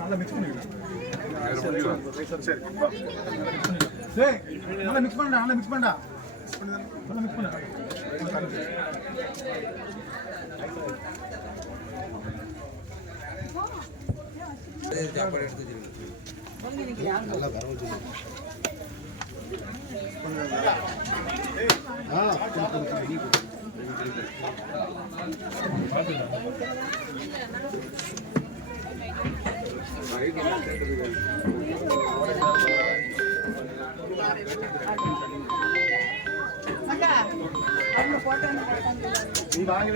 நல்லா மிக்ஸ் பண்ணிக்கலாம். நல்லா மிக்ஸ் பண்ணா, நல்லா மிக்ஸ் பண்ணா, நல்லா மிக்ஸ் பண்ணா. நல்லா வரவு நீ வாங்கி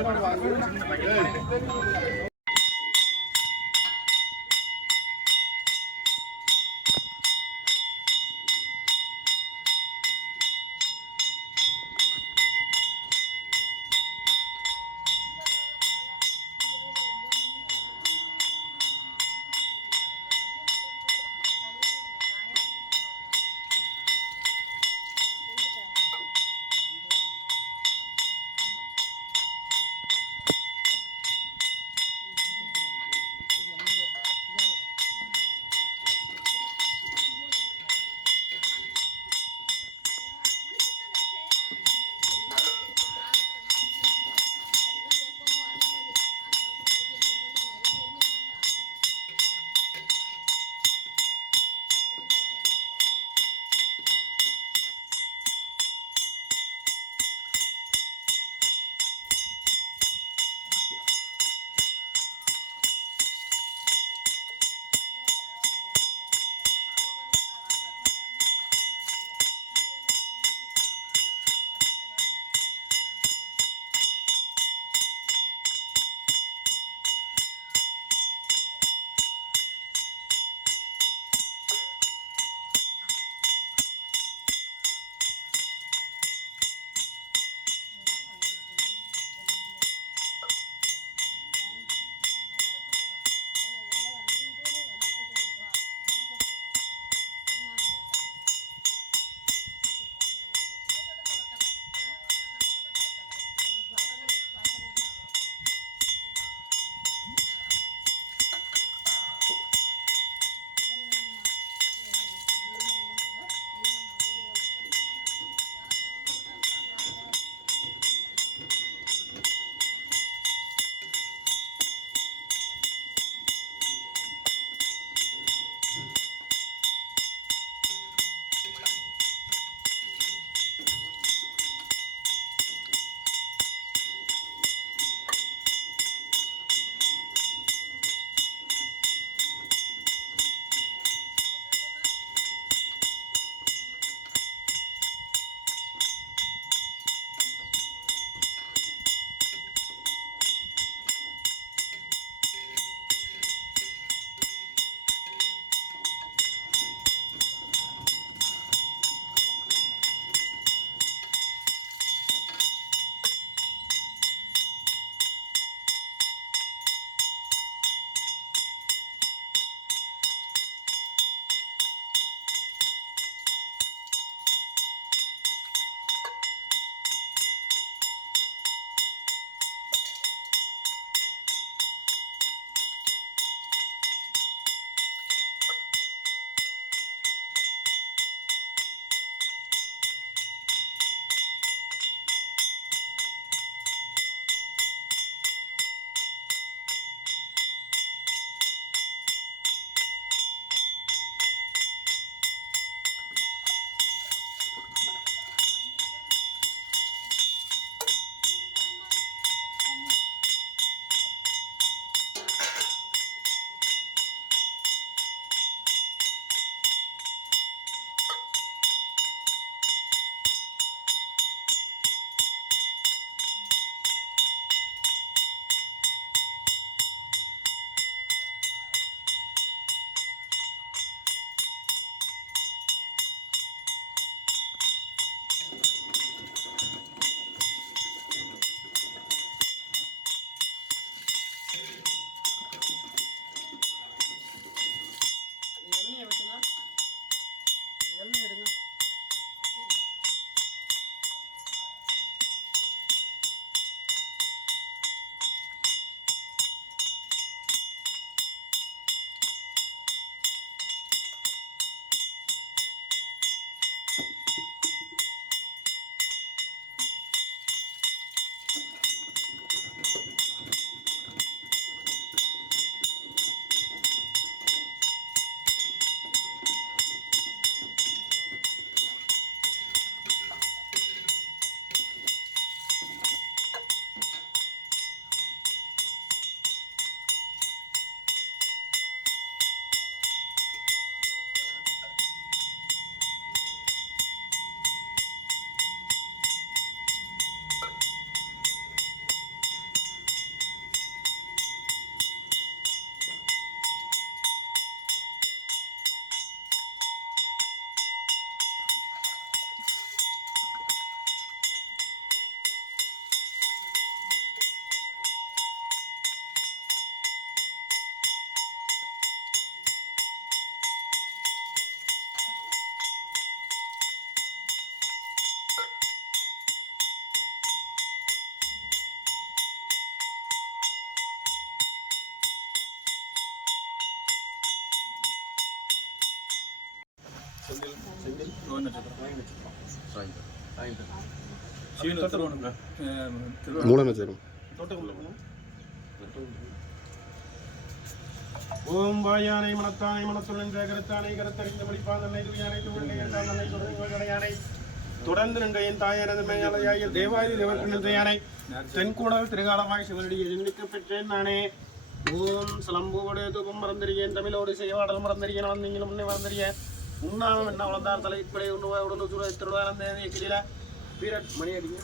மூல நட்சத்திரம். ஓம் வாயானை மனத்தானை மனத்துடன் கருத்தானை கருத்தறிந்த மடிப்பாதனை துயானை துவனை தொடர்ந்து தொடர்ந்து நின்றையின் தாயானது மேயாலையாய தேவாதி தேவர்கள் யானை தென்கூடல் திருகாலமாய் சிவனடியை ஜெனிக்க பெற்றேன் நானே. ஓம் சிலம்புவோடு தூபம் மறந்தறியேன் தமிழோடு செய்வாடல் மறந்தறியேன் வந்தீங்களும் முன்னே மறந்தறிய உண்ணாமம் என்ன வளர்ந்தார் தலைப்படை உணவாயுடன் சூழல் திருடானந்த வீரட் மணி அடிங்க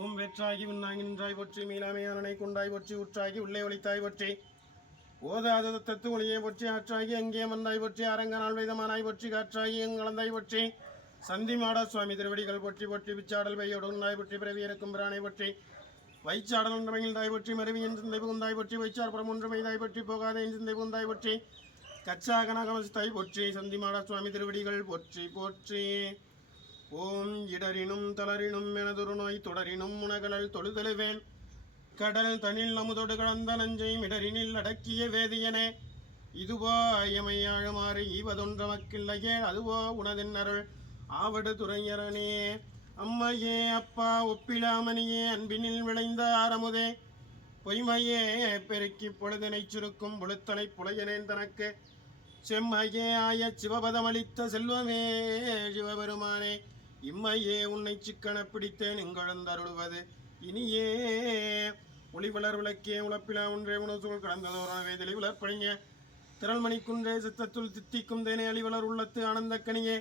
ஓம் வெற்றாகி விண்ணாங்கி நின்றாய் போற்றி மீளாமையானனை கொண்டாய் போற்றி உற்றாகி உள்ளே ஒளித்தாய் போற்றி ஓதாத தத்து ஒளியை போற்றி ஆற்றாகி அங்கே மந்தாய் போற்றி அரங்கனால் வேதமானாய் போற்றி காற்றாகி எங்கலந்தாய் போற்றி சந்தி மாடா சுவாமி திருவடிகள் போற்றி போற்றி பிச்சாடல் வையோடு உண்டாய் போற்றி பிறவி இருக்கும் பிரானை போற்றி வைச்சாடல் ஒன்றமைந்தாய் போற்றி மருவியின் சிந்தை புகுந்தாய் போற்றி வைச்சார் புறம் ஒன்றுமைந்தாய் போற்றி போகாத சிந்தை புகுந்தாய் போற்றி கச்சாகனகமஸ்தாய் போற்றி சந்தி மாடா சுவாமி திருவடிகள் போற்றி போற்றி. ஓம் இடரினும் தளரினும் எனதொரு நோய் தொடரினும் உணகலல் தொழுதழுவேன் கடல் தனில் அமுதொடு கலந்த நஞ்சை மிடரினில் அடக்கிய வேதியனே இதுவோ ஐயமையாழுமாறு ஈவதொன்றமக்கில்லையே அதுவோ உனதின் அருள் ஆவடு துறையரனே. அம்மையே அப்பா ஒப்பிலாமணியே அன்பினில் விளைந்த ஆரமுதே பொய்மையே பெருக்கி பொழுதனை சுருக்கும் பொழுத்தனை புலையனேன் தனக்கு செம்மையே ஆய சிவபதமளித்த செல்வமே சிவபெருமானே இம்மையே உன்னை சிக்கன பிடித்தேன் இங்கழந்தருளுவது இனியே ஒளிவளர் விளக்கே உழப்பிலா ஒன்றே உணவு கடந்ததோரவே தெளி வளர்ப்பழிங்க திரள்மணி குன்றே சித்தத்துள் தித்திக்கும் தேனே அழிவளர் உள்ளத்து ஆனந்த கனியே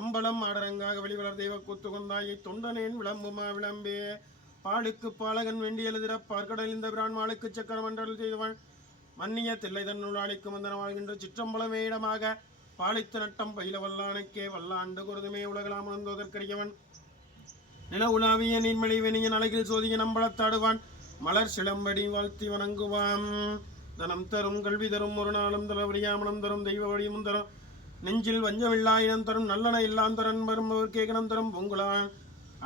அம்பலம் ஆடரங்காக வெளிவளர் தெய்வ கூத்து கொந்தாயை தொண்டனேன் விளம்புமா விளம்பே பாலுக்கு பாலகன் வேண்டி எழுதிற பார்க்கடல் இந்த பிரான்மாளுக்கு சக்கரமண்டல் செய்தவன் மன்னிய தில்லை தன்னுள் அளிக்கும் வந்தன வாழ்கின்ற சிற்றம்பலமே இடமாக பாலித்த நட்டம் பயில வல்லானுக்கே வல்லாண்டு குருதுமே உலகலாம் உணர்ந்தோதற்கரியவன் நில உலாவிய நீர்மொழி வெனியன் அழகில் சோதிய நம்பளத்தாடுவான் மலர் சிலம்படி வாழ்த்தி வணங்குவான் தனம் தரும் கல்வி தரும் ஒரு நாளும் தலவடியாமனம் தரும் தெய்வ வழியும் தரும் நெஞ்சில் வஞ்சமில்லா இனம் தரும் நல்லன இல்லான் தரன் வரும்பவர் கேகனம் தரும் பொங்குளான்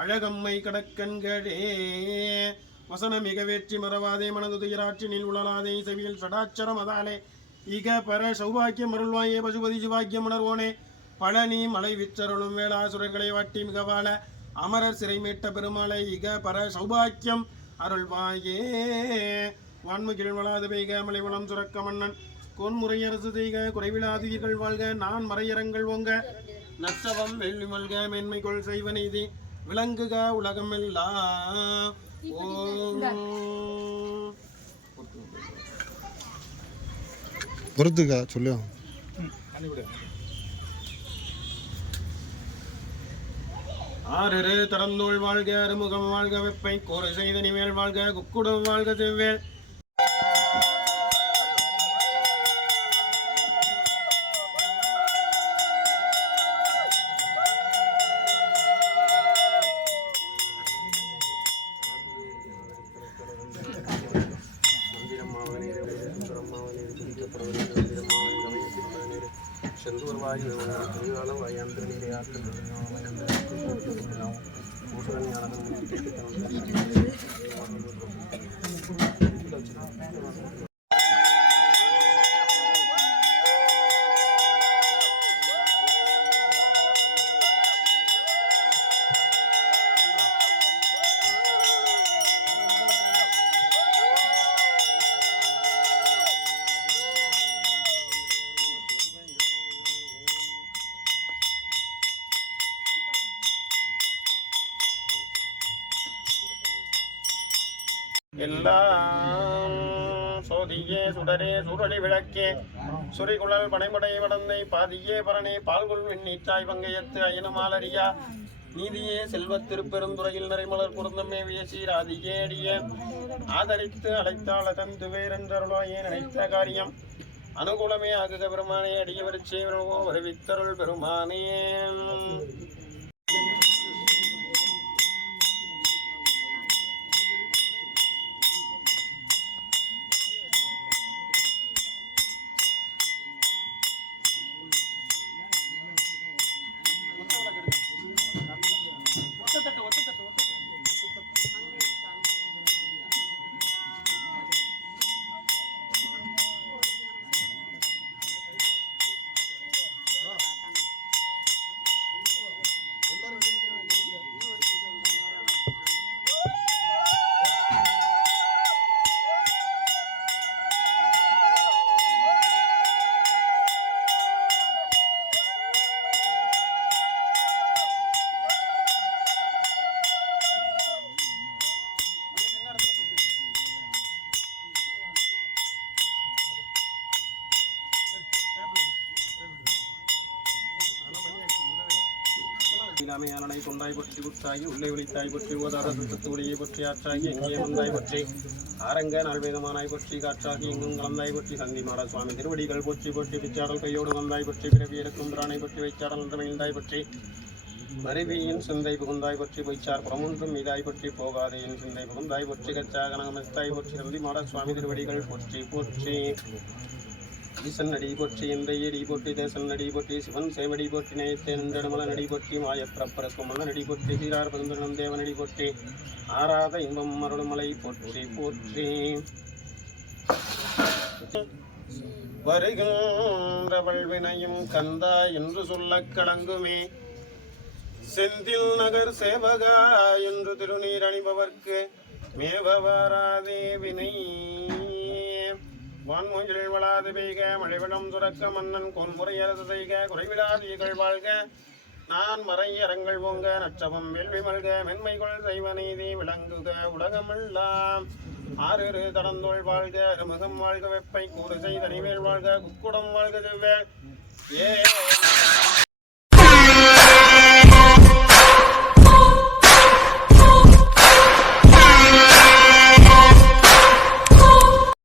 அழகம்மை கடக்கண்களே வசன மிக வேற்றி மறவாதே மனது துயராற்றினில் உழலாதே செவியில் சடாச்சரம் அதாலே இக பர சௌபாக்கியம் அருள்வாயே பசுபதி சிவாக்கியம் உணர்வோனே பழனி மலை விற்றருளும் வேளாசுரர்களை வாட்டி மிகவாழ அமரர் சிறை மீட்ட பெருமாளை இக பர சௌபாக்கியம் அருள்வாயே. வான்முகில் வளாது பெய்க மலை வளம் சுரக்க மன்னன் கொன்முறையரசு செய்க குறைவிலாதீர்கள் வாழ்க நான் மறையரங்கள் ஓங்க நச்சவம் வெள்ளி மல்க மேன்மைக்குள் செய்வ நீதி விளங்குக உலகம் எல்லாம். பொறுத்துக்கா சொல்லு. ஆறு தடந்தோள் வாழ்க அறுமுகம் வாழ்க வெப்பை கோரை செய்த நிவேல் வாழ்க குக்குடம் வாழ்க செவ்வேல் எல்லாம் சோதியே சுடரே சுரளி விளக்கே சுரிகுழல் பனைமுடை வடந்தை பாதியே பரணே பால்குள் வெண்ணீற்றாய் பங்கையத்து அயனுமாலரியா நீதியே செல்வத் திருப்பெருந்துறையில் நிறைமலர் குருந்தமே வியசீராதியே அடிய ஆதரித்து அழைத்தாள தந்து வேறென்றருளாயே நினைத்த காரியம் அனுகூலமே ஆகுக பெருமானே அடியவர் செய்வோ வருவித்தருள் பெருமானே. இல்லாமையானனை கொண்டாய் பற்றி உற்றாகி உள்ளே ஒளித்தாய் பற்றி ஓதாரத்து ஒளியை பற்றி ஆற்றாகி எங்கே வந்தாய் பற்றி ஆரங்க நால்வேதமானாய் பற்றி காற்றாகி எங்கும் கலந்தாய் பற்றி சந்தி மாட சுவாமி திருவடிகள் போற்றி போற்றி பிச்சாடல் கையோடு வந்தாய் பற்றி பிறவி இருக்கும் பிரானை பற்றி வைச்சாடல் என்று மகிழ்ந்தாய் பற்றி மறைவியின் சிந்தை புகுந்தாய் பற்றி பொய்ச்சார் புறமொன்றும் மீதாய் பற்றி போகாதே என் சிந்தை புகுந்தாய் பற்றி கச்சாக நகமஸ்தாய் பற்றி சந்தி மாட சுவாமி திருவடிகள் போற்றி போற்றி ஈசன்னடி போற்றி எந்தையடி போற்றி தேசன்னடி போற்றி சிவன் சேவடி போற்றி நேயத்தேந்தடமல நடி போற்றி மாயப்பிரப்பரஸ்வமல்ல நடி போற்றி சீரார் பருந்தனம் தேவனடி போற்றி ஆராத இன்பம் மருளுமலை போற்றி போற்றி. வருகின்ற வல்வினையும் கந்தா என்று சொல்ல கலங்குமே செந்தில் நகர் சேவகா என்று திருநீர் அணிபவர்க்கு மேவராதே வினை வான்மொழில் வளாது பெய்க மழைவிடம் சுரக்க மன்னன் கொன்முறையரசு செய்க குறைவிடாதீர்கள் வாழ்க நான் மறையரங்கள் பொங்க நற்றவம் வேள்வி மல்க மென்மைகள் செய்வ நீதி விளங்குக உலகமெல்லாம் ஆறு தடந்தோள் வாழ்க அருமுகம் வாழ்க வெப்பை கூறு செய்த நிவேல் வாழ்க குக்குடம் வாழ்க செவ்வேல் ஏ